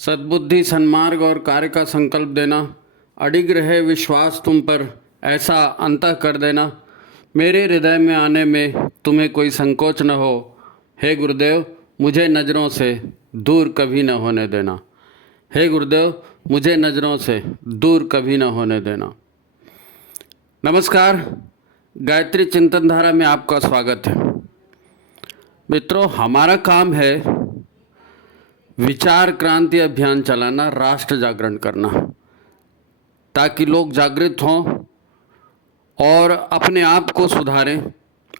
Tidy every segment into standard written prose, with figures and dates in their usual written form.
सद्बुद्धि, सन्मार्ग और कार्य का संकल्प देना, अडिग रहे विश्वास तुम पर, ऐसा अंतः कर देना, मेरे हृदय में आने में तुम्हें कोई संकोच न हो। हे गुरुदेव, मुझे नज़रों से दूर कभी न होने देना। हे गुरुदेव, मुझे नज़रों से दूर कभी न होने देना। नमस्कार, गायत्री चिंतन धारा में आपका स्वागत है। मित्रों, हमारा काम है विचार क्रांति अभियान चलाना, राष्ट्र जागरण करना, ताकि लोग जागृत हों और अपने आप को सुधारें,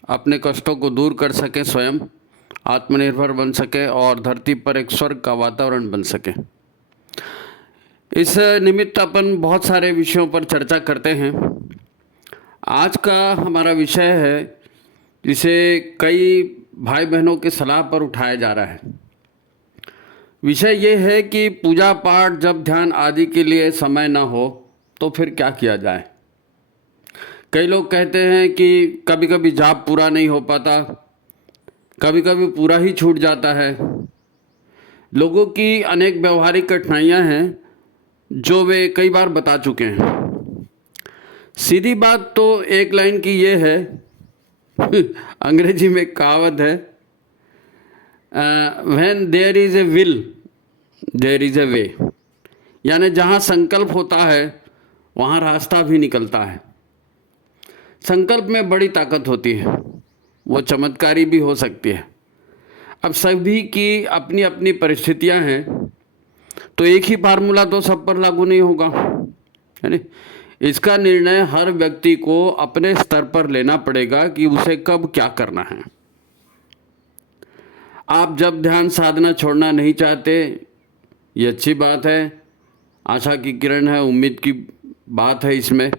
अपने कष्टों को दूर कर सकें, स्वयं आत्मनिर्भर बन सके और धरती पर एक स्वर्ग का वातावरण बन सके। इस निमित्त अपन बहुत सारे विषयों पर चर्चा करते हैं। आज का हमारा विषय है जिसे कई भाई बहनों की सलाह पर उठाया जा रहा है। विषय ये है कि पूजा पाठ जब ध्यान आदि के लिए समय न हो तो फिर क्या किया जाए। कई लोग कहते हैं कि कभी कभी जाप पूरा नहीं हो पाता, कभी कभी पूरा ही छूट जाता है। लोगों की अनेक व्यवहारिक कठिनाइयां हैं जो वे कई बार बता चुके हैं। सीधी बात तो एक लाइन की ये है अंग्रेजी में कहावत है, when there is a will there is a way, यानी जहाँ संकल्प होता है वहाँ रास्ता भी निकलता है। संकल्प में बड़ी ताकत होती है, वो चमत्कारी भी हो सकती है। अब सभी की अपनी अपनी परिस्थितियाँ हैं, तो एक ही फार्मूला तो सब पर लागू नहीं होगा, है नहीं। इसका निर्णय हर व्यक्ति को अपने स्तर पर लेना पड़ेगा कि उसे कब क्या करना है। आप जब ध्यान साधना छोड़ना नहीं चाहते, ये अच्छी बात है, आशा की किरण है, उम्मीद की बात है। इसमें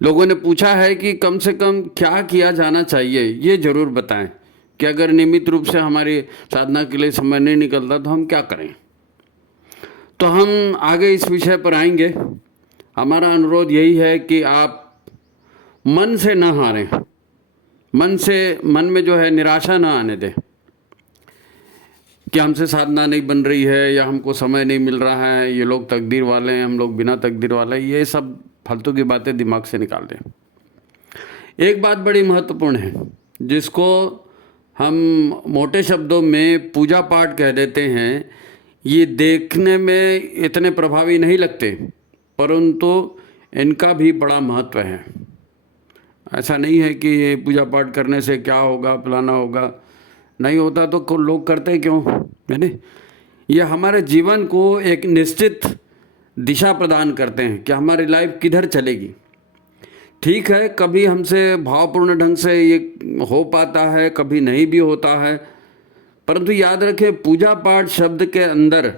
लोगों ने पूछा है कि कम से कम क्या किया जाना चाहिए, ये ज़रूर बताएं कि अगर नियमित रूप से हमारी साधना के लिए समय नहीं निकलता तो हम क्या करें। तो हम आगे इस विषय पर आएंगे। हमारा अनुरोध यही है कि आप मन से न हारें, मन में जो है निराशा न आने दें कि हमसे साधना नहीं बन रही है या हमको समय नहीं मिल रहा है, ये लोग तकदीर वाले हैं, हम लोग बिना तकदीर वाले हैं। ये सब फालतू की बातें दिमाग से निकाल दें। एक बात बड़ी महत्वपूर्ण है जिसको हम मोटे शब्दों में पूजा पाठ कह देते हैं। ये देखने में इतने प्रभावी नहीं लगते, परंतु इनका भी बड़ा महत्व है। ऐसा नहीं है कि ये पूजा पाठ करने से क्या होगा, फलाना होगा, नहीं होता तो लोग करते क्यों, है नहीं। ये हमारे जीवन को एक निश्चित दिशा प्रदान करते हैं कि हमारी लाइफ किधर चलेगी। ठीक है, कभी हमसे भावपूर्ण ढंग से ये हो पाता है, कभी नहीं भी होता है, परंतु याद रखें, पूजा पाठ शब्द के अंदर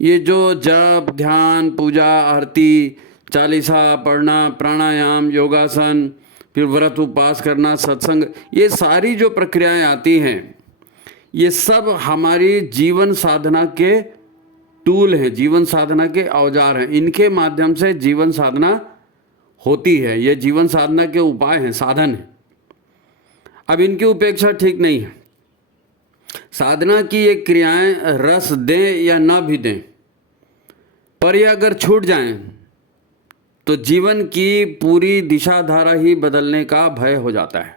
ये जो जप, ध्यान, पूजा, आरती, चालीसा पढ़ना, प्राणायाम, योगासन, फिर व्रत उपवास करना, सत्संग, ये सारी जो प्रक्रियाएं आती हैं, ये सब हमारी जीवन साधना के टूल हैं, जीवन साधना के औजार हैं। इनके माध्यम से जीवन साधना होती है। ये जीवन साधना के उपाय हैं, साधन हैं। अब इनकी उपेक्षा ठीक नहीं है। साधना की ये क्रियाएं रस दें या ना भी दें, पर ये अगर छूट जाएं तो जीवन की पूरी दिशा धारा ही बदलने का भय हो जाता है।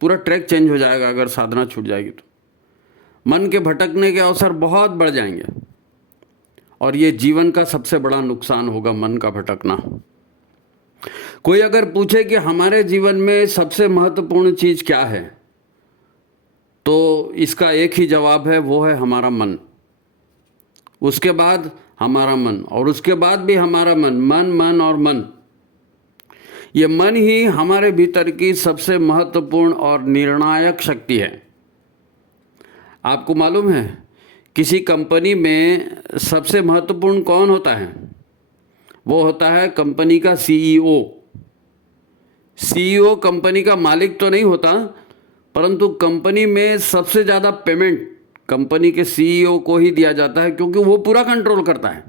पूरा ट्रैक चेंज हो जाएगा अगर साधना छूट जाएगी तो। मन के भटकने के अवसर बहुत बढ़ जाएंगे और ये जीवन का सबसे बड़ा नुकसान होगा, मन का भटकना। कोई अगर पूछे कि हमारे जीवन में सबसे महत्वपूर्ण चीज़ क्या है, तो इसका एक ही जवाब है, वो है हमारा मन। उसके बाद हमारा मन, और उसके बाद भी हमारा मन, मन मन और मन। ये मन ही हमारे भीतर की सबसे महत्वपूर्ण और निर्णायक शक्ति है। आपको मालूम है, किसी कंपनी में सबसे महत्वपूर्ण कौन होता है? वो होता है कंपनी का सीईओ। सीईओ कंपनी का मालिक तो नहीं होता, परंतु कंपनी में सबसे ज़्यादा पेमेंट कंपनी के सीईओ को ही दिया जाता है, क्योंकि वो पूरा कंट्रोल करता है।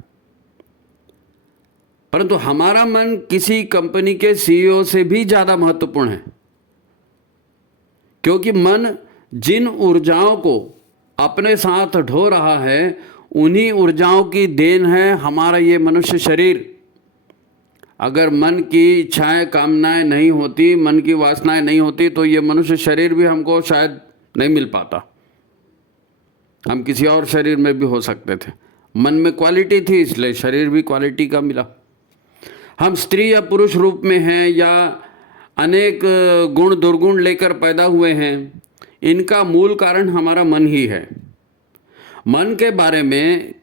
परंतु हमारा मन किसी कंपनी के सीईओ से भी ज़्यादा महत्वपूर्ण है, क्योंकि मन जिन ऊर्जाओं को अपने साथ ढो रहा है, उन्हीं ऊर्जाओं की देन है हमारा ये मनुष्य शरीर। अगर मन की इच्छाएं कामनाएं नहीं होती, मन की वासनाएं नहीं होती, तो ये मनुष्य शरीर भी हमको शायद नहीं मिल पाता। हम किसी और शरीर में भी हो सकते थे। मन में क्वालिटी थी, इसलिए शरीर भी क्वालिटी का मिला। हम स्त्री या पुरुष रूप में हैं या अनेक गुण दुर्गुण लेकर पैदा हुए हैं, इनका मूल कारण हमारा मन ही है। मन के बारे में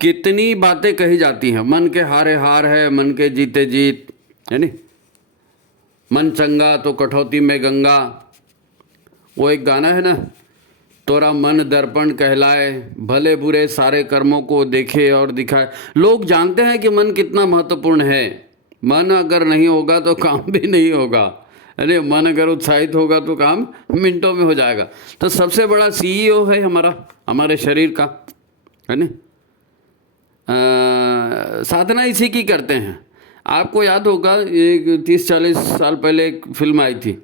कितनी बातें कही जाती हैं। मन के हारे हार है, मन के जीते जीत, है नी। मन चंगा तो कठौती में गंगा, वो एक गाना है ना, तोरा मन दर्पण कहलाए, भले बुरे सारे कर्मों को देखे और दिखाए। लोग जानते हैं कि मन कितना महत्वपूर्ण है। मन अगर नहीं होगा तो काम भी नहीं होगा। अरे मन अगर उत्साहित होगा तो काम मिनटों में हो जाएगा। तो सबसे बड़ा सीईओ है हमारे शरीर का, है ना। साधना इसी की करते हैं। आपको याद होगा, एक 30-40 साल पहले एक फिल्म आई थी,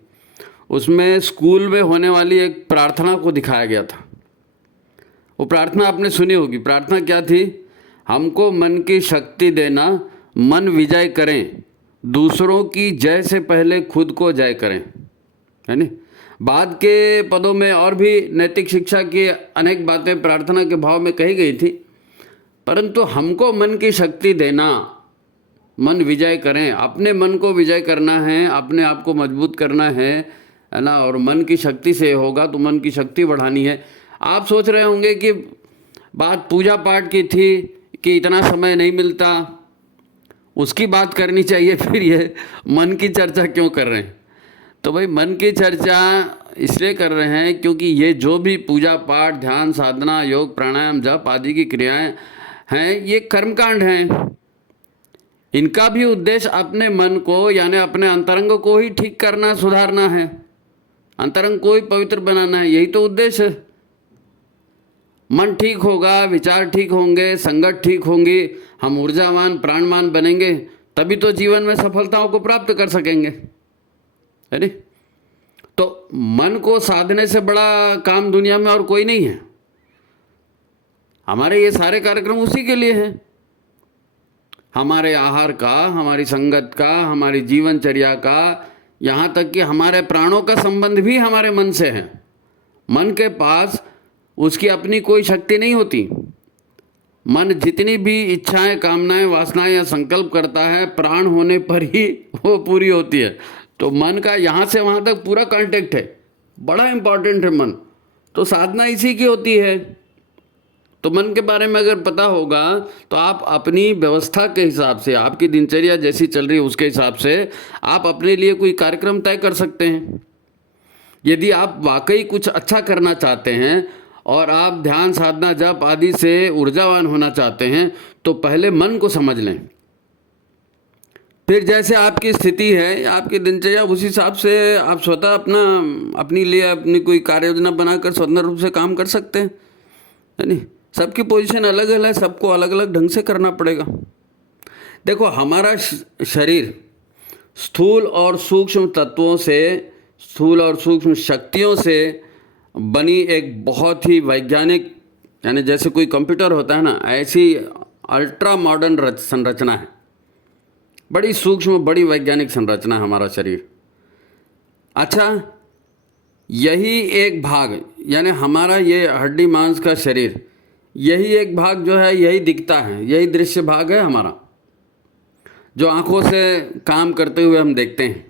उसमें स्कूल में होने वाली एक प्रार्थना को दिखाया गया था। वो प्रार्थना आपने सुनी होगी। प्रार्थना क्या थी? हमको मन की शक्ति देना, मन विजय करें, दूसरों की जय से पहले खुद को जय करें, है नी। बाद के पदों में और भी नैतिक शिक्षा की अनेक बातें प्रार्थना के भाव में कही गई थी, परंतु हमको मन की शक्ति देना, मन विजय करें, अपने मन को विजय करना है, अपने आप को मजबूत करना है ना। और मन की शक्ति से होगा तो मन की शक्ति बढ़ानी है। आप सोच रहे होंगे कि बात पूजा पाठ की थी कि इतना समय नहीं मिलता, उसकी बात करनी चाहिए, फिर ये मन की चर्चा क्यों कर रहे हैं? तो भाई मन की चर्चा इसलिए कर रहे हैं क्योंकि ये जो भी पूजा पाठ, ध्यान, साधना, योग, प्राणायाम, जप आदि की क्रियाएं हैं, ये कर्मकांड हैं। इनका भी उद्देश्य अपने मन को यानी अपने अंतरंग को ही ठीक करना, सुधारना है, अंतरंग को ही पवित्र बनाना है। यही तो उद्देश्य है। मन ठीक होगा, विचार ठीक होंगे, संगत ठीक होंगी, हम ऊर्जावान प्राणवान बनेंगे, तभी तो जीवन में सफलताओं को प्राप्त कर सकेंगे, है नी। तो मन को साधने से बड़ा काम दुनिया में और कोई नहीं है। हमारे ये सारे कार्यक्रम उसी के लिए हैं। हमारे आहार का, हमारी संगत का, हमारी जीवनचर्या का, यहाँ तक कि हमारे प्राणों का संबंध भी हमारे मन से है। मन के पास उसकी अपनी कोई शक्ति नहीं होती। मन जितनी भी इच्छाएं, कामनाएं, वासनाएं या संकल्प करता है, प्राण होने पर ही वो पूरी होती है। तो मन का यहाँ से वहाँ तक पूरा कांटेक्ट है, बड़ा इम्पॉर्टेंट है मन। तो साधना इसी की होती है। तो मन के बारे में अगर पता होगा तो आप अपनी व्यवस्था के हिसाब से, आपकी दिनचर्या जैसी चल रही है उसके हिसाब से आप अपने लिए कोई कार्यक्रम तय कर सकते हैं। यदि आप वाकई कुछ अच्छा करना चाहते हैं और आप ध्यान, साधना, जप आदि से ऊर्जावान होना चाहते हैं, तो पहले मन को समझ लें। फिर जैसे आपकी स्थिति है, आपकी दिनचर्या, उस हिसाब से आप स्वतः अपने लिए अपनी कोई कार्य योजना बनाकर स्वतंत्र रूप से काम कर सकते हैं, है नी। सबकी पोजीशन अलग अलग है, सबको अलग अलग ढंग से करना पड़ेगा। देखो, हमारा शरीर स्थूल और सूक्ष्म तत्वों से, स्थूल और सूक्ष्म शक्तियों से बनी एक बहुत ही वैज्ञानिक, यानी जैसे कोई कंप्यूटर होता है ना, ऐसी अल्ट्रा मॉडर्न संरचना है। बड़ी सूक्ष्म, बड़ी वैज्ञानिक संरचना है हमारा शरीर। अच्छा, यही एक भाग, यानी हमारा ये हड्डी मांस का शरीर, यही एक भाग जो है, यही दिखता है, यही दृश्य भाग है हमारा, जो आँखों से काम करते हुए हम देखते हैं।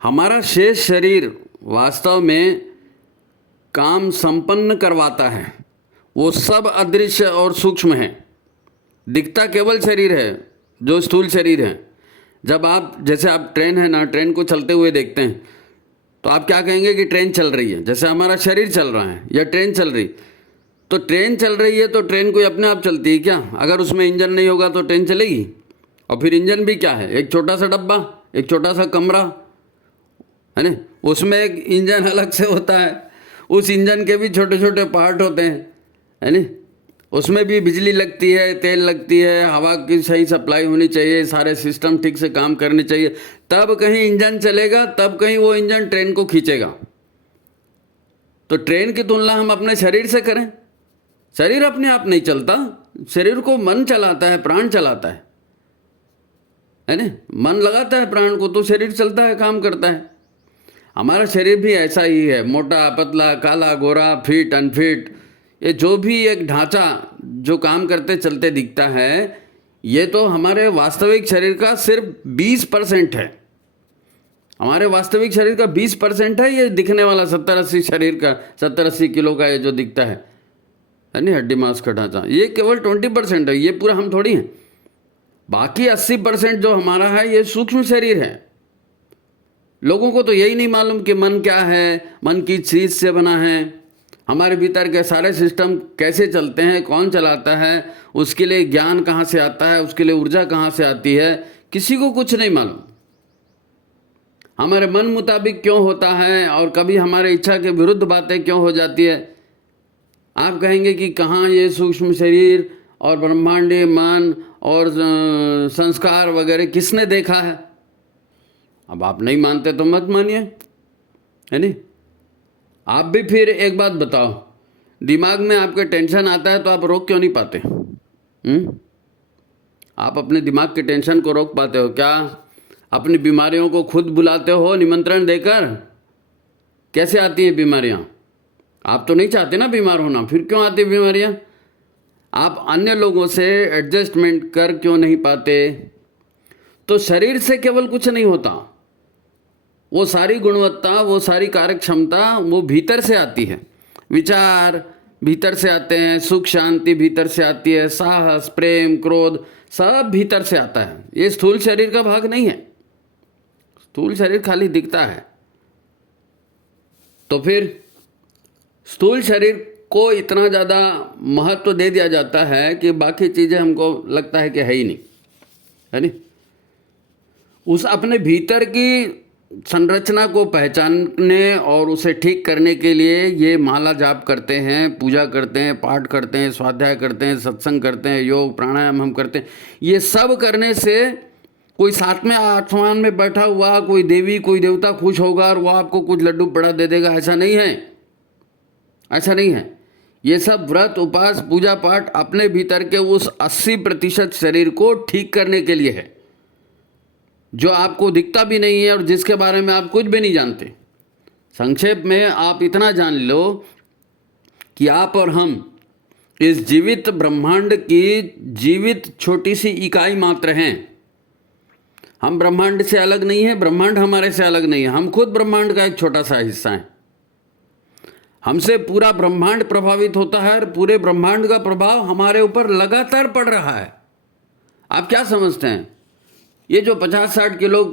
हमारा शेष शरीर वास्तव में काम संपन्न करवाता है। वो सब अदृश्य और सूक्ष्म है। दिखता केवल शरीर है, जो स्थूल शरीर है। जब आप, जैसे आप ट्रेन है ना, ट्रेन को चलते हुए देखते हैं तो आप क्या कहेंगे कि ट्रेन चल रही है। जैसे हमारा शरीर चल रहा है या ट्रेन चल रही, तो ट्रेन चल रही है तो ट्रेन कोई अपने आप चलती है क्या? अगर उसमें इंजन नहीं होगा तो ट्रेन चलेगी? और फिर इंजन भी क्या है? एक छोटा सा डब्बा, एक छोटा सा कमरा, है ना। उसमें एक इंजन अलग से होता है, उस इंजन के भी छोटे छोटे पार्ट होते हैं, है ना। उसमें भी बिजली लगती है, तेल लगती है, हवा की सही सप्लाई होनी चाहिए, सारे सिस्टम ठीक से काम करने चाहिए, तब कहीं इंजन चलेगा, तब कहीं वो इंजन ट्रेन को खींचेगा। तो ट्रेन की तुलना हम अपने शरीर से करें। शरीर अपने आप नहीं चलता, शरीर को मन चलाता है, प्राण चलाता है ना। मन लगाता है प्राण को तो शरीर चलता है, काम करता है। हमारा शरीर भी ऐसा ही है, मोटा पतला, काला गोरा, फिट अनफिट, ये जो भी एक ढांचा जो काम करते चलते दिखता है, ये तो हमारे वास्तविक शरीर का सिर्फ 20% है। हमारे वास्तविक शरीर का 20% है ये दिखने वाला 70-80 शरीर का, 70-80 किलो का ये जो दिखता है नहीं, हड्डी मांस का ढांचा, ये केवल 20% है। ये पूरा हम थोड़ी हैं। बाकी 80% जो हमारा है ये सूक्ष्म शरीर है। लोगों को तो यही नहीं मालूम कि मन क्या है, मन किस चीज़ से बना है, हमारे भीतर के सारे सिस्टम कैसे चलते हैं, कौन चलाता है, उसके लिए ज्ञान कहाँ से आता है, उसके लिए ऊर्जा कहाँ से आती है, किसी को कुछ नहीं मालूम। हमारे मन मुताबिक क्यों होता है और कभी हमारे इच्छा के विरुद्ध बातें क्यों हो जाती है। आप कहेंगे कि कहाँ ये सूक्ष्म शरीर और ब्रह्मांडीय मन और संस्कार वगैरह किसने देखा है। अब आप नहीं मानते तो मत मानिए, है नहीं। आप भी फिर एक बात बताओ, दिमाग में आपके टेंशन आता है तो आप रोक क्यों नहीं पाते? आप अपने दिमाग के टेंशन को रोक पाते हो क्या? अपनी बीमारियों को खुद बुलाते हो निमंत्रण देकर? कैसे आती है बीमारियां? आप तो नहीं चाहते ना बीमार होना, फिर क्यों आती बीमारियां? आप अन्य लोगों से एडजस्टमेंट कर क्यों नहीं पाते? तो शरीर से केवल कुछ नहीं होता, वो सारी गुणवत्ता, वो सारी कार्य क्षमता वो भीतर से आती है। विचार भीतर से आते हैं, सुख शांति भीतर से आती है, साहस प्रेम क्रोध सब भीतर से आता है। ये स्थूल शरीर का भाग नहीं है। स्थूल शरीर खाली दिखता है। तो फिर स्थूल शरीर को इतना ज़्यादा महत्व दे दिया जाता है कि बाकी चीज़ें हमको लगता है कि है ही नहीं, है नहीं। उस अपने भीतर की संरचना को पहचानने और उसे ठीक करने के लिए ये माला जाप करते हैं, पूजा करते हैं, पाठ करते हैं, स्वाध्याय करते हैं, सत्संग करते हैं, योग प्राणायाम हम करते हैं। ये सब करने से कोई सातवें आसमान में बैठा हुआ कोई देवी कोई देवता खुश होगा और वो आपको कुछ लड्डू पड़ा दे देगा, ऐसा नहीं है, ऐसा नहीं है। ये सब व्रत उपास पूजा पाठ अपने भीतर के उस 80% शरीर को ठीक करने के लिए है, जो आपको दिखता भी नहीं है और जिसके बारे में आप कुछ भी नहीं जानते। संक्षेप में आप इतना जान लो कि आप और हम इस जीवित ब्रह्मांड की जीवित छोटी सी इकाई मात्र हैं। हम ब्रह्मांड से अलग नहीं है, ब्रह्मांड हमारे से अलग नहीं है। हम खुद ब्रह्मांड का एक छोटा सा हिस्सा हैं। हमसे पूरा ब्रह्मांड प्रभावित होता है और पूरे ब्रह्मांड का प्रभाव हमारे ऊपर लगातार पड़ रहा है। आप क्या समझते हैं ये जो 50-60 किलो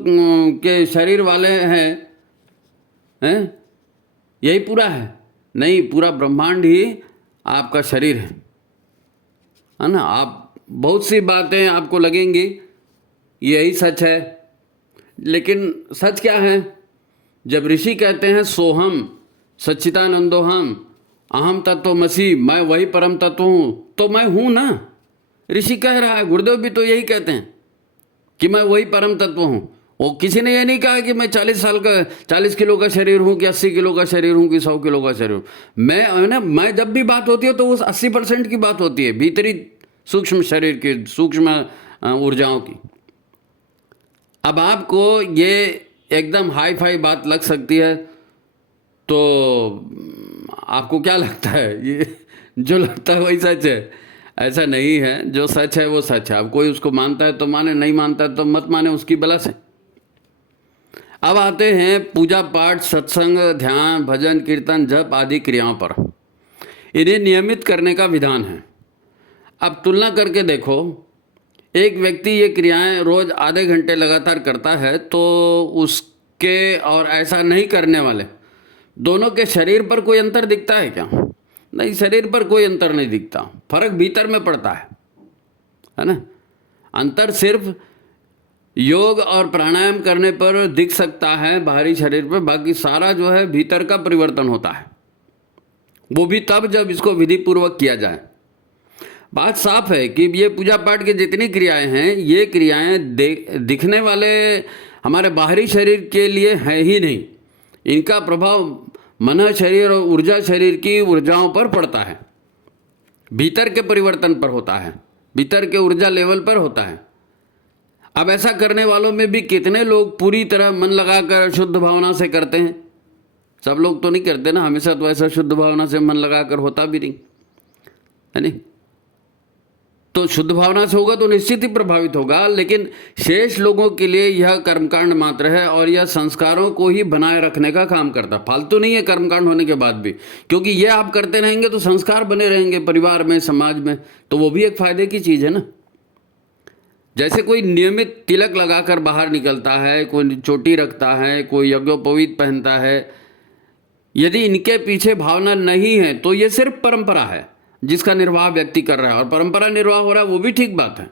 के शरीर वाले हैं यही पूरा है? नहीं, पूरा ब्रह्मांड ही आपका शरीर है ना। आप बहुत सी बातें आपको लगेंगी यही सच है, लेकिन सच क्या है? जब ऋषि कहते हैं सोहम सच्चिदानंदोहम अहम तत्वमसि, मैं वही परम तत्व हूँ, तो मैं हूँ ना। ऋषि कह रहा है, गुरुदेव भी तो यही कहते हैं कि मैं वही परम तत्व हूँ। वो किसी ने ये नहीं कहा कि मैं 40 किलो का शरीर हूँ कि 80 किलो का शरीर हूँ कि 100 किलो का शरीर हूँ। मैं जब भी बात होती है तो उस 80% की बात होती है, भीतरी सूक्ष्म शरीर की, सूक्ष्म ऊर्जाओं की। अब आपको ये एकदम हाई फाई बात लग सकती है, तो आपको क्या लगता है? ये जो लगता है वही सच है? ऐसा नहीं है, जो सच है वो सच है। अब कोई उसको मानता है तो माने, नहीं मानता है तो मत माने, उसकी बला से। अब आते हैं पूजा पाठ सत्संग ध्यान भजन कीर्तन जप आदि क्रियाओं पर। इन्हें नियमित करने का विधान है। अब तुलना करके देखो, एक व्यक्ति ये क्रियाएं रोज आधे घंटे लगातार करता है तो उसके और ऐसा नहीं करने वाले दोनों के शरीर पर कोई अंतर दिखता है क्या? नहीं, शरीर पर कोई अंतर नहीं दिखता। फर्क भीतर में पड़ता है ना। अंतर सिर्फ योग और प्राणायाम करने पर दिख सकता है बाहरी शरीर पर, बाकी सारा जो है भीतर का परिवर्तन होता है, वो भी तब जब इसको विधि पूर्वक किया जाए। बात साफ है कि ये पूजा पाठ की जितनी क्रियाएं हैं, ये क्रियाएं दिखने वाले हमारे बाहरी शरीर के लिए हैं ही नहीं। इनका प्रभाव मन शरीर और ऊर्जा शरीर की ऊर्जाओं पर पड़ता है, भीतर के परिवर्तन पर होता है, भीतर के ऊर्जा लेवल पर होता है। अब ऐसा करने वालों में भी कितने लोग पूरी तरह मन लगाकर शुद्ध भावना से करते हैं? सब लोग तो नहीं करते ना, हमेशा तो ऐसा शुद्ध भावना से मन लगाकर होता भी नहीं है नहीं। तो शुद्ध भावना से होगा तो निश्चित ही प्रभावित होगा, लेकिन शेष लोगों के लिए यह कर्मकांड मात्र है और यह संस्कारों को ही बनाए रखने का काम करता, फालतू नहीं है कर्मकांड होने के बाद भी, क्योंकि ये आप करते रहेंगे तो संस्कार बने रहेंगे परिवार में, समाज में, तो वो भी एक फायदे की चीज़ है ना। जैसे कोई नियमित तिलक लगाकर बाहर निकलता है, कोई चोटी रखता है, कोई यज्ञोपवीत पहनता है, यदि इनके पीछे भावना नहीं है तो ये सिर्फ परंपरा है जिसका निर्वाह व्यक्ति कर रहा है, और परंपरा निर्वाह हो रहा है वो भी ठीक बात है,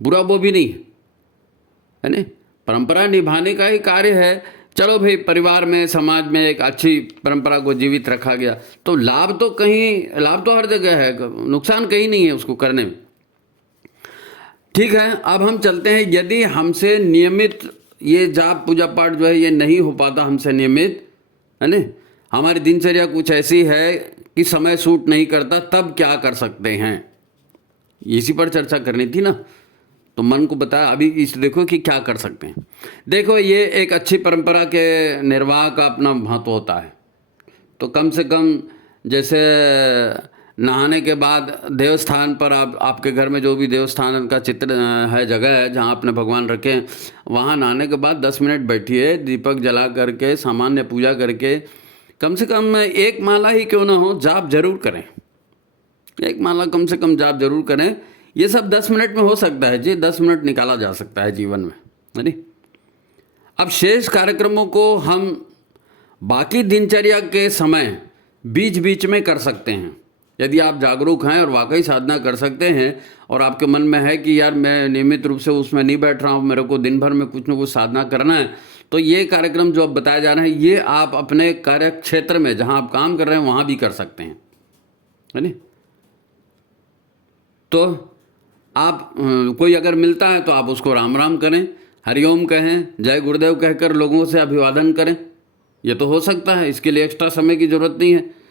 बुरा वो भी नहीं है नहीं। परंपरा निभाने का ही कार्य है। चलो भाई, परिवार में, समाज में एक अच्छी परंपरा को जीवित रखा गया तो लाभ तो हर जगह है, नुकसान कहीं नहीं है उसको करने में। ठीक है, अब हम चलते हैं। यदि हमसे नियमित ये जाप पूजा पाठ जो है ये नहीं हो पाता हमसे नियमित, है ना, हमारी दिनचर्या कुछ ऐसी है कि समय सूट नहीं करता, तब क्या कर सकते हैं, इसी पर चर्चा करनी थी ना। तो मन को बताया अभी, इस देखो कि क्या कर सकते हैं। देखो, ये एक अच्छी परंपरा के निर्वाह का अपना महत्व होता है। तो कम से कम जैसे नहाने के बाद देवस्थान पर आपके घर में जो भी देवस्थान का चित्र है, जगह है जहाँ आपने भगवान रखे हैं, वहाँ नहाने के बाद 10 मिनट बैठिए, दीपक जला करके सामान्य पूजा करके कम से कम एक माला ही क्यों ना हो जाप जरूर करें, एक माला कम से कम जाप जरूर करें। ये सब 10 मिनट में हो सकता है जी, 10 मिनट निकाला जा सकता है जीवन में, है नहीं। अब शेष कार्यक्रमों को हम बाकी दिनचर्या के समय बीच बीच में कर सकते हैं। यदि आप जागरूक हैं और वाकई साधना कर सकते हैं और आपके मन में है कि यार मैं नियमित रूप से उसमें नहीं बैठ रहा हूँ, मेरे को दिन भर में कुछ ना कुछ साधना करना है, तो ये कार्यक्रम जो अब बताए जा रहे हैं ये आप अपने कार्य क्षेत्र में जहाँ आप काम कर रहे हैं वहाँ भी कर सकते हैं, है नहीं। तो आप कोई अगर मिलता है तो आप उसको राम राम करें, हरिओम कहें, जय गुरुदेव कहकर लोगों से अभिवादन करें, ये तो हो सकता है। इसके लिए एक्स्ट्रा समय की ज़रूरत नहीं है।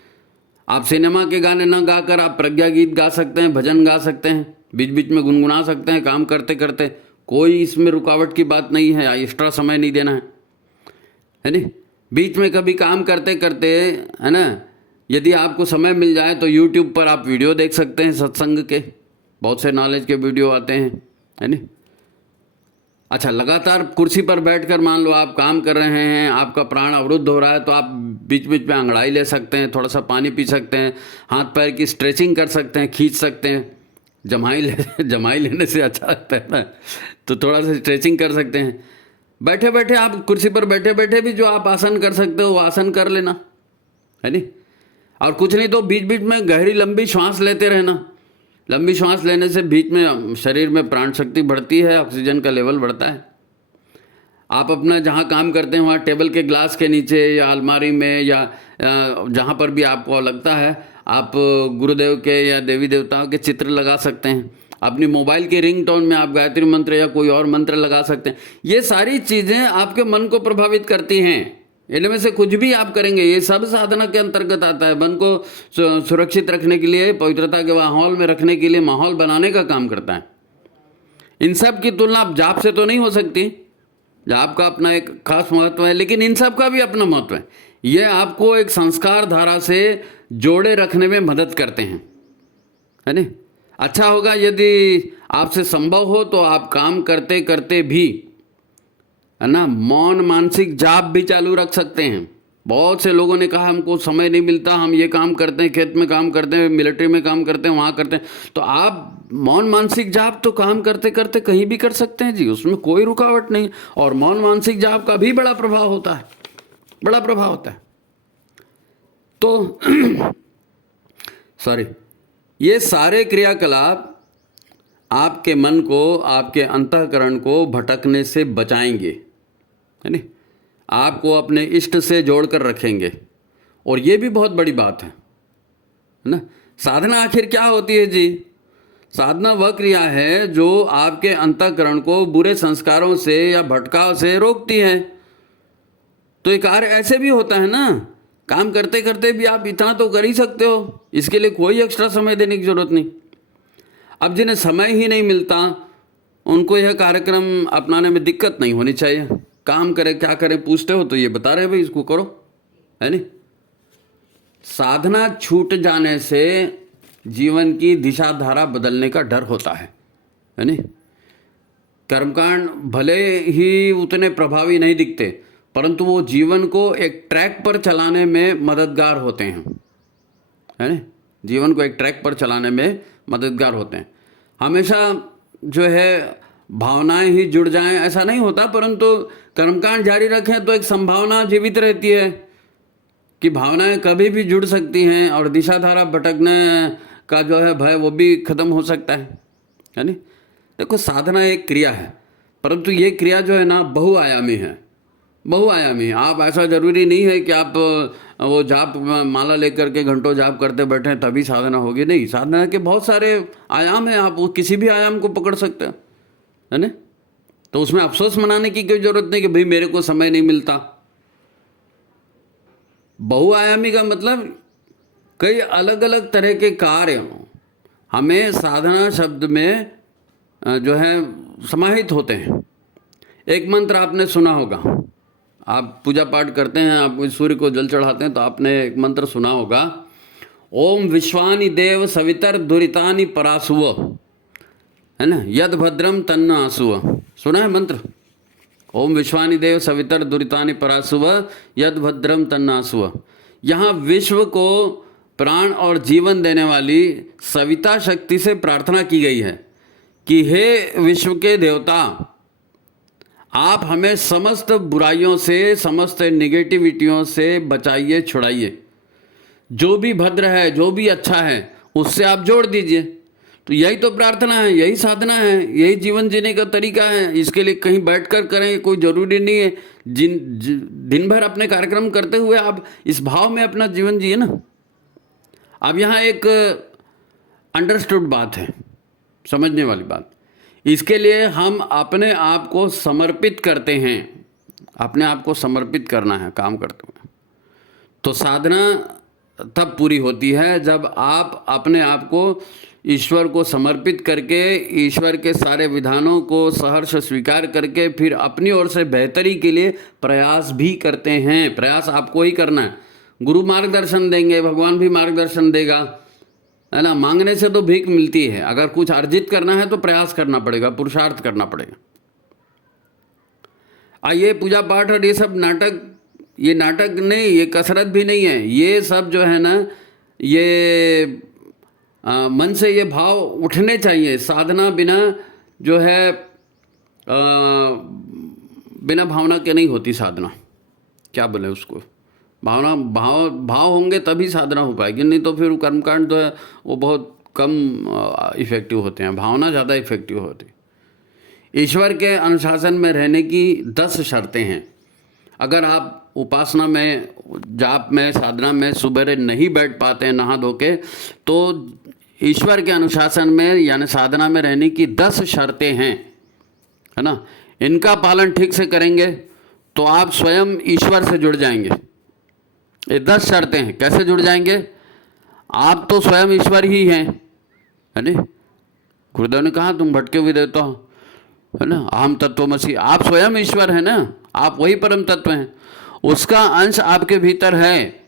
आप सिनेमा के गाने ना गाकर आप प्रज्ञा गीत गा सकते हैं, भजन गा सकते हैं, बीच बीच में गुनगुना सकते हैं काम करते करते, कोई इसमें रुकावट की बात नहीं है। एक्स्ट्रा समय नहीं देना है नहीं। बीच में कभी काम करते करते, है ना, यदि आपको समय मिल जाए तो यूट्यूब पर आप वीडियो देख सकते हैं सत्संग के, बहुत से नॉलेज के वीडियो आते हैं, है नहीं। अच्छा, लगातार कुर्सी पर बैठकर मान लो आप काम कर रहे हैं, आपका प्राण अवरुद्ध हो रहा है, तो आप बीच बीच में अंगड़ाई ले सकते हैं, थोड़ा सा पानी पी सकते हैं, हाथ पैर की स्ट्रेचिंग कर सकते हैं, खींच सकते हैं। जमाई लेने से अच्छा लगता है ना, तो थोड़ा सा स्ट्रेचिंग कर सकते हैं। बैठे बैठे आप कुर्सी पर बैठे बैठे भी जो आप आसन कर सकते हो वो आसन कर लेना, है नहीं। और कुछ नहीं तो बीच बीच में गहरी लंबी श्वास लेते रहना। लंबी श्वास लेने से बीच में शरीर में प्राण शक्ति बढ़ती है, ऑक्सीजन का लेवल बढ़ता है। आप अपना जहाँ काम करते हैं वहाँ टेबल के ग्लास के नीचे या अलमारी में या जहाँ पर भी आपको लगता है, आप गुरुदेव के या देवी देवताओं के चित्र लगा सकते हैं। अपनी मोबाइल के रिंगटोन में आप गायत्री मंत्र या कोई और मंत्र लगा सकते हैं। ये सारी चीज़ें आपके मन को प्रभावित करती हैं। इनमें से कुछ भी आप करेंगे, ये सब साधना के अंतर्गत आता है। मन को सुरक्षित रखने के लिए, पवित्रता के माहौल में रखने के लिए, माहौल बनाने का काम करता है। इन सब की तुलना आप जाप से तो नहीं हो सकती। जाप का अपना एक खास महत्व है, लेकिन इन सब का भी अपना महत्व है। ये आपको एक संस्कार धारा से जोड़े रखने में मदद करते हैं, है नहीं। अच्छा होगा यदि आपसे संभव हो तो आप काम करते करते भी, है ना, मौन मानसिक जाप भी चालू रख सकते हैं। बहुत से लोगों ने कहा हमको समय नहीं मिलता, हम ये काम करते हैं, खेत में काम करते हैं, मिलिट्री में काम करते हैं, वहाँ करते हैं। तो आप मौन मानसिक जाप तो काम करते करते कहीं भी कर सकते हैं जी, उसमें कोई रुकावट नहीं। और मौन मानसिक जाप का भी बड़ा प्रभाव होता है, बड़ा प्रभाव होता है। तो सॉरी, ये सारे क्रियाकलाप आपके मन को, आपके अंतःकरण को भटकने से बचाएंगे, है नहीं, आपको अपने इष्ट से जोड़कर रखेंगे। और ये भी बहुत बड़ी बात है ना। साधना आखिर क्या होती है जी? साधना वह क्रिया है जो आपके अंतःकरण को बुरे संस्कारों से या भटकाव से रोकती है। तो एक कार्य ऐसे भी होता है ना, काम करते करते भी आप इतना तो कर ही सकते हो, इसके लिए कोई एक्स्ट्रा समय देने की जरूरत नहीं। अब जिन्हें समय ही नहीं मिलता उनको यह कार्यक्रम अपनाने में दिक्कत नहीं होनी चाहिए। काम करें क्या करें पूछते हो तो ये बता रहे भाई इसको करो, है नहीं। साधना छूट जाने से जीवन की दिशा धारा बदलने का डर होता है नहीं। कर्मकांड भले ही उतने प्रभावी नहीं दिखते परंतु वो जीवन को एक ट्रैक पर चलाने में मददगार होते हैं, है ना। जीवन को एक ट्रैक पर चलाने में मददगार होते हैं। हमेशा जो है भावनाएं ही जुड़ जाएं ऐसा नहीं होता, परंतु कर्मकांड जारी रखें तो एक संभावना जीवित रहती है कि भावनाएं कभी भी जुड़ सकती हैं और दिशा धारा भटकने का जो है भय वो भी खत्म हो सकता है नहीं। देखो साधना एक क्रिया है, परंतु ये क्रिया जो है ना बहुआयामी है, बहुआयामी। आप ऐसा ज़रूरी नहीं है कि आप वो जाप माला लेकर के घंटों जाप करते बैठें तभी साधना होगी, नहीं। साधना के बहुत सारे आयाम हैं, आप वो किसी भी आयाम को पकड़ सकते हैं, है ना। तो उसमें अफसोस मनाने की कोई ज़रूरत नहीं कि भाई मेरे को समय नहीं मिलता। बहुआयामी का मतलब कई अलग अलग तरह के कार्य हमें साधना शब्द में जो है समाहित होते हैं। एक मंत्र आपने सुना होगा, आप पूजा पाठ करते हैं, आप सूर्य को जल चढ़ाते हैं तो आपने एक मंत्र सुना होगा, ओम विश्वानि देव सवितर दुरितानि परासुव, है ना, यद भद्रम तन्न आसुव। सुना है मंत्र? ओम विश्वानि देव सवितर दुरितानि परासुव यद भद्रम तन्न आसुव। यहाँ विश्व को प्राण और जीवन देने वाली सविता शक्ति से प्रार्थना की गई है कि हे विश्व के देवता, आप हमें समस्त बुराइयों से, समस्त नेगेटिविटियों से बचाइए, छुड़ाइए। जो भी भद्र है, जो भी अच्छा है, उससे आप जोड़ दीजिए। तो यही तो प्रार्थना है, यही साधना है, यही जीवन जीने का तरीका है। इसके लिए कहीं बैठकर करें कोई ज़रूरी नहीं है। दिन भर अपने कार्यक्रम करते हुए आप इस भाव में अपना जीवन जिए ना। अब यहाँ एक अंडरस्टूड बात है, समझने वाली बात। इसके लिए हम अपने आप को समर्पित करते हैं, अपने आप को समर्पित करना है काम करते हुए। तो साधना तब पूरी होती है जब आप अपने आप को ईश्वर को समर्पित करके, ईश्वर के सारे विधानों को सहर्ष स्वीकार करके फिर अपनी ओर से बेहतरी के लिए प्रयास भी करते हैं। प्रयास आपको ही करना है। गुरु मार्गदर्शन देंगे, भगवान भी मार्गदर्शन देगा, है ना। मांगने से तो भीख मिलती है, अगर कुछ अर्जित करना है तो प्रयास करना पड़ेगा, पुरुषार्थ करना पड़ेगा। ये पूजा पाठ और ये सब नाटक, ये नाटक नहीं, ये कसरत भी नहीं है। ये सब जो है ना, ये मन से ये भाव उठने चाहिए। साधना बिना जो है बिना भावना के नहीं होती साधना। क्या बोले उसको, भाव होंगे तभी साधना हो पाएगी, नहीं तो फिर कर्मकांड जो है वो बहुत कम इफ़ेक्टिव होते हैं, भावना ज़्यादा इफ़ेक्टिव होती है। ईश्वर के अनुशासन में रहने की 10 शर्तें हैं। अगर आप उपासना में, जाप में, साधना में सुबह नहीं बैठ पाते हैं नहा धो के, तो ईश्वर के अनुशासन में यानी साधना में रहने की 10 शर्तें हैं, है ना। इनका पालन ठीक से करेंगे तो आप स्वयं ईश्वर से जुड़ जाएंगे। ये 10 शर्तें हैं। कैसे जुड़ जाएंगे? आप तो स्वयं ईश्वर ही हैं, है ना। गुरुदेव ने कहा तुम भटके हुए देवता हो, है ना, अहम तत्वमसि। आप स्वयं ईश्वर है ना, आप वही परम तत्व हैं, उसका अंश आपके भीतर है।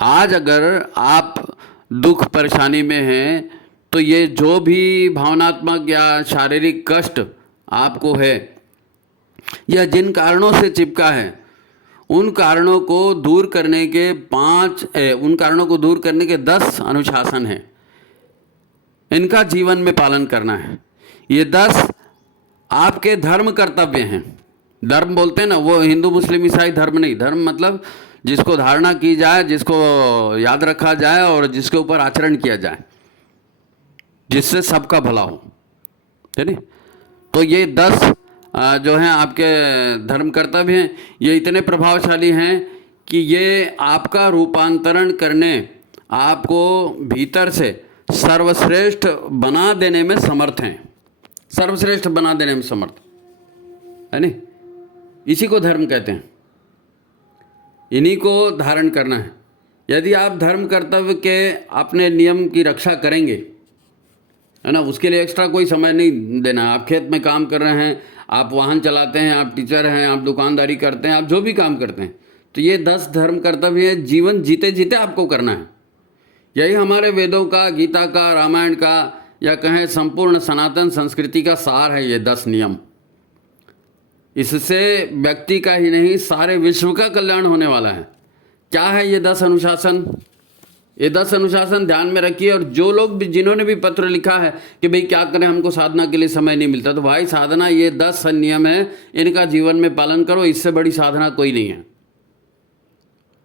आज अगर आप दुख परेशानी में हैं तो ये जो भी भावनात्मक या शारीरिक कष्ट आपको है या जिन कारणों से चिपका है, उन कारणों को दूर करने के 10 अनुशासन हैं। इनका जीवन में पालन करना है। ये 10 आपके धर्म कर्तव्य हैं। धर्म बोलते हैं ना, वो हिंदू मुस्लिम ईसाई धर्म नहीं। धर्म मतलब जिसको धारणा की जाए, जिसको याद रखा जाए और जिसके ऊपर आचरण किया जाए, जिससे सबका भला हो, है नहीं। तो ये 10 जो हैं आपके धर्म कर्तव्य हैं। ये इतने प्रभावशाली हैं कि ये आपका रूपांतरण करने, आपको भीतर से सर्वश्रेष्ठ बना देने में समर्थ हैं। सर्वश्रेष्ठ बना देने में समर्थ, है नहीं। इसी को धर्म कहते हैं। इन्हीं को धारण करना है। यदि आप धर्म कर्तव्य के अपने नियम की रक्षा करेंगे, है ना, उसके लिए एक्स्ट्रा कोई समय नहीं देना। आप खेत में काम कर रहे हैं, आप वाहन चलाते हैं, आप टीचर हैं, आप दुकानदारी करते हैं, आप जो भी काम करते हैं, तो ये 10 धर्म कर्तव्य जीवन जीते जीते आपको करना है। यही हमारे वेदों का, गीता का, रामायण का, या कहें संपूर्ण सनातन संस्कृति का सार है ये 10 नियम। इससे व्यक्ति का ही नहीं सारे विश्व का कल्याण होने वाला है। क्या है ये 10 अनुशासन? ये 10 अनुशासन ध्यान में रखिए। और जो लोग भी, जिन्होंने भी पत्र लिखा है कि भाई क्या करें, हमको साधना के लिए समय नहीं मिलता, तो भाई साधना ये 10 नियम है, इनका जीवन में पालन करो, इससे बड़ी साधना कोई नहीं है।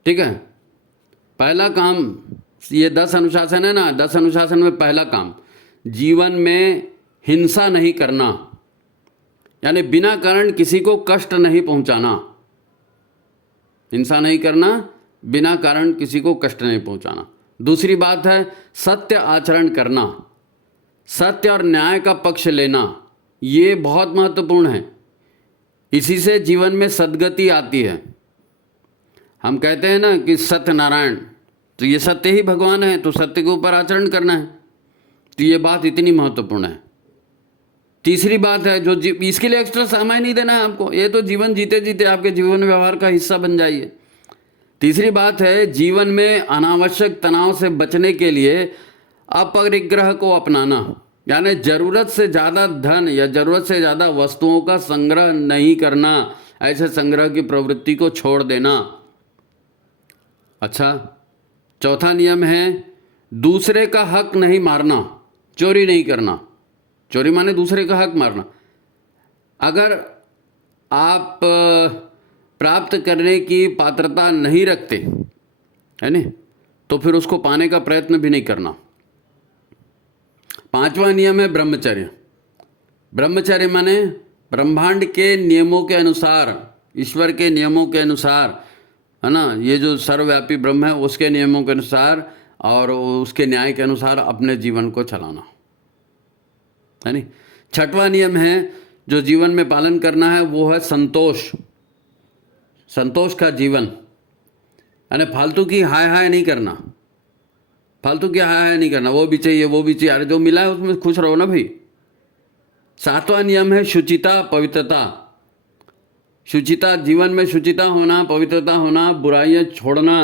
ठीक है, पहला काम ये 10 अनुशासन है ना, 10 अनुशासन में पहला काम, जीवन में हिंसा नहीं करना, यानी बिना कारण किसी को कष्ट नहीं पहुंचाना। हिंसा नहीं करना, बिना कारण किसी को कष्ट नहीं पहुंचाना। दूसरी बात है सत्य आचरण करना, सत्य और न्याय का पक्ष लेना, ये बहुत महत्वपूर्ण है। इसी से जीवन में सद्गति आती है। हम कहते हैं ना कि सत्यनारायण, तो ये सत्य ही भगवान है, तो सत्य के ऊपर आचरण करना है। तो ये बात इतनी महत्वपूर्ण है। तीसरी बात है जो इसके लिए एक्स्ट्रा समय नहीं देना है आपको, ये तो जीवन जीते जीते आपके जीवन व्यवहार का हिस्सा बन जाइए। तीसरी बात है जीवन में अनावश्यक तनाव से बचने के लिए अपरिग्रह को अपनाना, यानी ज़रूरत से ज़्यादा धन या ज़रूरत से ज़्यादा वस्तुओं का संग्रह नहीं करना, ऐसे संग्रह की प्रवृत्ति को छोड़ देना। अच्छा, चौथा नियम है दूसरे का हक नहीं मारना, चोरी नहीं करना। चोरी माने दूसरे का हक मारना। अगर आप प्राप्त करने की पात्रता नहीं रखते है ना, तो फिर उसको पाने का प्रयत्न भी नहीं करना। पांचवा नियम है ब्रह्मचर्य। ब्रह्मचर्य माने ब्रह्मांड के नियमों के अनुसार, ईश्वर के नियमों के अनुसार, है ना, ये जो सर्वव्यापी ब्रह्म है उसके नियमों के अनुसार और उसके न्याय के अनुसार अपने जीवन को चलाना है नहीं। छठवां नियम है जो जीवन में पालन करना है वो है संतोष। संतोष का जीवन, यानी फालतू की हाय हाय नहीं करना, फालतू की हाय हाय नहीं करना, वो भी चाहिए वो भी चाहिए, अरे जो मिला है उसमें खुश रहो ना भाई। सातवां नियम है शुचिता, पवित्रता। शुचिता, जीवन में शुचिता होना, पवित्रता होना, बुराइयां छोड़ना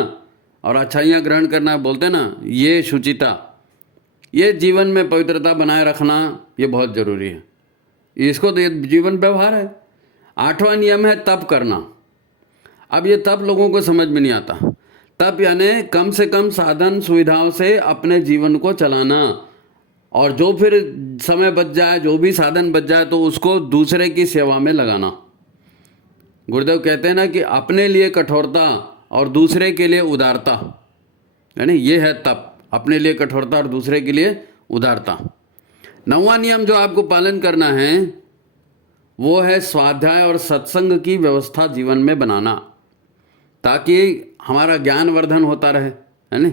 और अच्छाइयाँ ग्रहण करना, बोलते ना, ये शुचिता, ये जीवन में पवित्रता बनाए रखना, ये बहुत ज़रूरी है। इसको तो जीवन व्यवहार है। आठवां नियम है तप करना। अब ये तप लोगों को समझ में नहीं आता। तप यानी कम से कम साधन सुविधाओं से अपने जीवन को चलाना, और जो फिर समय बच जाए, जो भी साधन बच जाए, तो उसको दूसरे की सेवा में लगाना। गुरुदेव कहते हैं ना कि अपने लिए कठोरता और दूसरे के लिए उदारता, यानी ये है तप, अपने लिए कठोरता और दूसरे के लिए उदारता। नौवां नियम जो आपको पालन करना है वो है स्वाध्याय और सत्संग की व्यवस्था जीवन में बनाना, ताकि हमारा ज्ञान वर्धन होता रहे, है ना।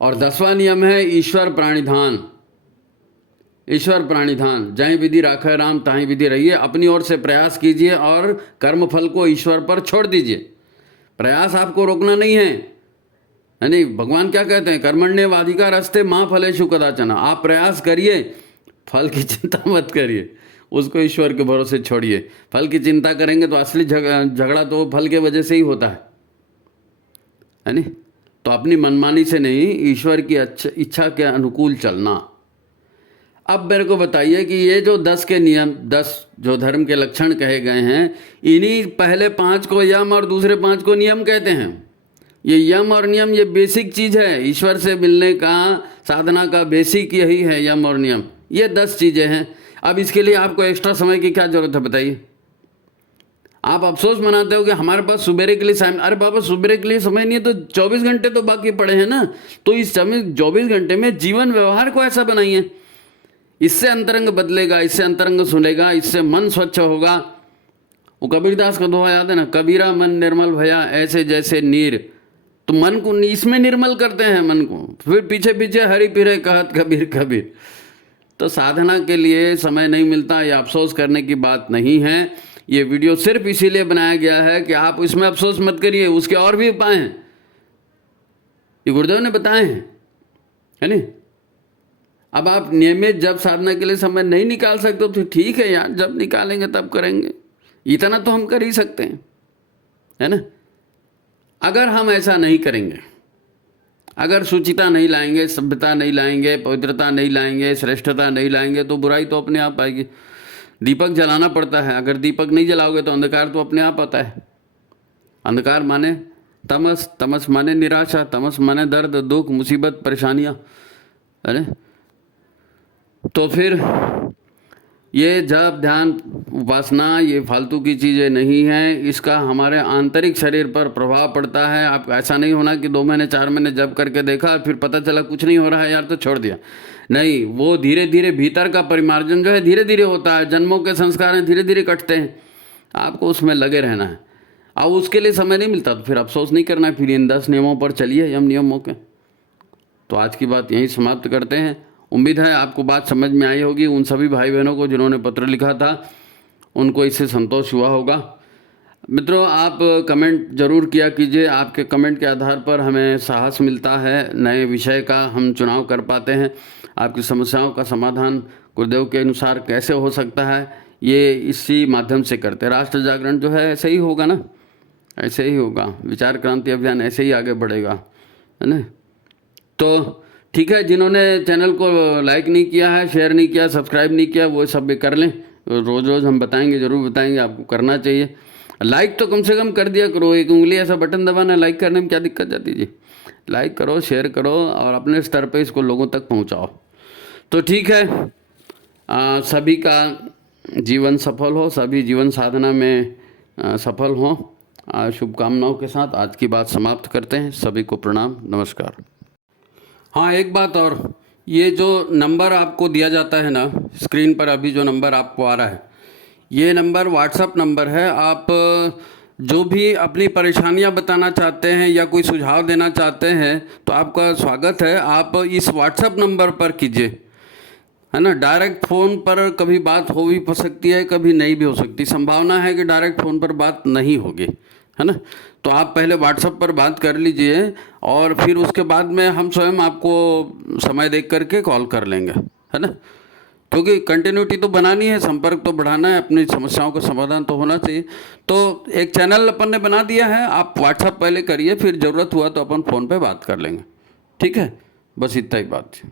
और 10वां नियम है ईश्वर प्राणिधान। ईश्वर प्राणिधान, जहीं विधि राखै राम तहीं विधि रहिए। अपनी ओर से प्रयास कीजिए और कर्मफल को ईश्वर पर छोड़ दीजिए। प्रयास आपको रोकना नहीं है, यानी भगवान क्या कहते हैं, कर्मण्येवाधिकारस्ते मा फलेषु कदाचन। आप प्रयास करिए, फल की चिंता मत करिए, उसको ईश्वर के भरोसे छोड़िए। फल की चिंता करेंगे तो असली झगड़ा तो फल के वजह से ही होता है नहीं। तो अपनी मनमानी से नहीं, ईश्वर की इच्छा के अनुकूल चलना। अब मेरे को बताइए कि ये जो 10 के नियम, 10 जो धर्म के लक्षण कहे गए हैं, इन्हीं पहले 5 को यम और दूसरे 5 को नियम कहते हैं। ये यम और नियम ये बेसिक चीज़ है, ईश्वर से मिलने का, साधना का बेसिक यही है, यम और नियम। ये 10 चीज़ें हैं। अब इसके लिए आपको एक्स्ट्रा समय की क्या ज़रूरत है बताइए। आप अफसोस मनाते हो कि हमारे पास सुबेरे के लिए समय, अरे बाबा सुबेरे के लिए समय नहीं है तो 24 घंटे तो बाकी पड़े हैं ना। तो इस 24 घंटे में जीवन व्यवहार को ऐसा बनाइए, इससे अंतरंग बदलेगा, इससे अंतरंग सुनेगा, इससे मन स्वच्छ होगा। वो कबीरदास का दोहा याद है ना, कबीरा मन निर्मल भया ऐसे जैसे नीर। तो मन को इसमें निर्मल करते हैं मन को, फिर पीछे पीछे हरि फिरे कहत कबीर कबीर। तो साधना के लिए समय नहीं मिलता, ये अफसोस करने की बात नहीं है। ये वीडियो सिर्फ इसीलिए बनाया गया है कि आप इसमें अफसोस मत करिए, उसके और भी उपाय हैं, ये गुरुदेव ने बताए हैं, है नहीं। अब आप नियमित जब साधना के लिए समय नहीं निकाल सकते तो ठीक है यार, जब निकालेंगे तब करेंगे, इतना तो हम कर ही सकते हैं, है ना। अगर हम ऐसा नहीं करेंगे, अगर शुचिता नहीं लाएंगे, सभ्यता नहीं लाएंगे, पवित्रता नहीं लाएंगे, श्रेष्ठता नहीं लाएंगे, तो बुराई तो अपने आप आएगी। दीपक जलाना पड़ता है, अगर दीपक नहीं जलाओगे तो अंधकार तो अपने आप आता है। अंधकार माने तमस, तमस माने निराशा, तमस माने दर्द, दुख, मुसीबत, परेशानियाँ, अरे तो फिर ये जप, ध्यान, उपासना ये फालतू की चीज़ें नहीं हैं, इसका हमारे आंतरिक शरीर पर प्रभाव पड़ता है। आप ऐसा नहीं होना कि 2 महीने 4 महीने जप करके देखा फिर पता चला कुछ नहीं हो रहा है यार तो छोड़ दिया, नहीं। वो धीरे धीरे भीतर का परिमार्जन जो है धीरे धीरे होता है, जन्मों के संस्कार हैं धीरे धीरे कटते हैं, आपको उसमें लगे रहना है। अब उसके लिए समय नहीं मिलता तो फिर अफसोस नहीं करना है, फिर इन 10 नियमों पर चलिए, यम नियमों के। तो आज की बात यहीं समाप्त करते हैं। उम्मीद है आपको बात समझ में आई होगी। उन सभी भाई बहनों को जिन्होंने पत्र लिखा था उनको इससे संतोष हुआ होगा। मित्रों, आप कमेंट ज़रूर किया कीजिए, आपके कमेंट के आधार पर हमें साहस मिलता है, नए विषय का हम चुनाव कर पाते हैं। आपकी समस्याओं का समाधान गुरुदेव के अनुसार कैसे हो सकता है, ये इसी माध्यम से करते। राष्ट्र जागरण जो है ऐसे ही होगा ना, ऐसे ही होगा। विचार क्रांति अभियान ऐसे ही आगे बढ़ेगा, है ना। तो ठीक है, जिन्होंने चैनल को लाइक नहीं किया है, शेयर नहीं किया, सब्सक्राइब नहीं किया, वो सब भी कर लें। रोज़ रोज़ हम बताएंगे, ज़रूर बताएंगे, आपको करना चाहिए। लाइक तो कम से कम कर दिया करो, एक उंगली ऐसा बटन दबाना, लाइक करने में क्या दिक्कत जाती जी। लाइक करो, शेयर करो और अपने स्तर पे इसको लोगों तक पहुंचाओ। तो ठीक है, सभी का जीवन सफल हो, सभी जीवन साधना में सफल हों। शुभकामनाओं के साथ आज की बात समाप्त करते हैं। सभी को प्रणाम, नमस्कार। हाँ, एक बात और, ये जो नंबर आपको दिया जाता है ना स्क्रीन पर, अभी जो नंबर आपको आ रहा है, ये नंबर व्हाट्सएप नंबर है। आप जो भी अपनी परेशानियां बताना चाहते हैं या कोई सुझाव देना चाहते हैं तो आपका स्वागत है। आप इस व्हाट्सएप नंबर पर कीजिए, है ना। डायरेक्ट फ़ोन पर कभी बात हो भी सकती है, कभी नहीं भी हो सकती। संभावना है कि डायरेक्ट फ़ोन पर बात नहीं होगी, है ना। तो आप पहले व्हाट्सएप पर बात कर लीजिए और फिर उसके बाद में हम स्वयं आपको समय देख करके कॉल कर लेंगे, है ना। क्योंकि कंटिन्यूटी तो बनानी है, संपर्क तो बढ़ाना है, अपनी समस्याओं का समाधान तो होना चाहिए। तो एक चैनल अपन ने बना दिया है, आप व्हाट्सएप पहले करिए, फिर ज़रूरत हुआ तो अपन फ़ोन पे बात कर लेंगे, ठीक है। बस इतना ही बात थी।